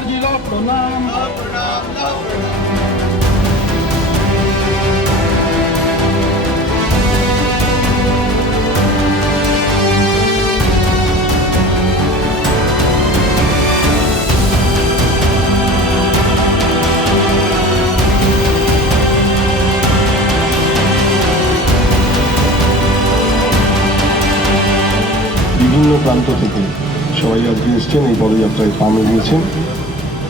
কুমারজি প্রণাম। বিভিন্ন প্রান্ত থেকে সবাই আজকে এসছেন, এই পদযাত্রায় পা মিলিয়েছেন।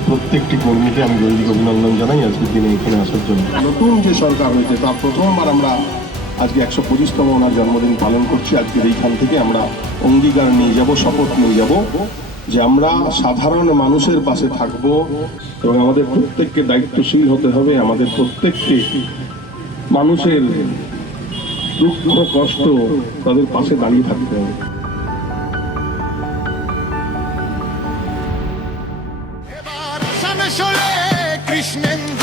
প্রত্যেকটি কর্মীকে আমি দৈনিক অভিনন্দন জানাই আজকের দিনে এখানে আসার জন্য। নতুন যে সরকার হয়েছে তার প্রথমবার আমরা আজকে 125তম ওনার জন্মদিন পালন করছি। আজকের এইখান থেকে আমরা অঙ্গীকার নিয়ে যাব, শপথ নিয়ে যাব যে আমরা সাধারণ মানুষের পাশে থাকব এবং আমাদের প্রত্যেককে দায়িত্বশীল হতে হবে। আমাদের প্রত্যেককে মানুষের দুঃখ কষ্ট তাদের পাশে দাঁড়িয়ে থাকতে হবে। কৃষ্ণেন্দ্র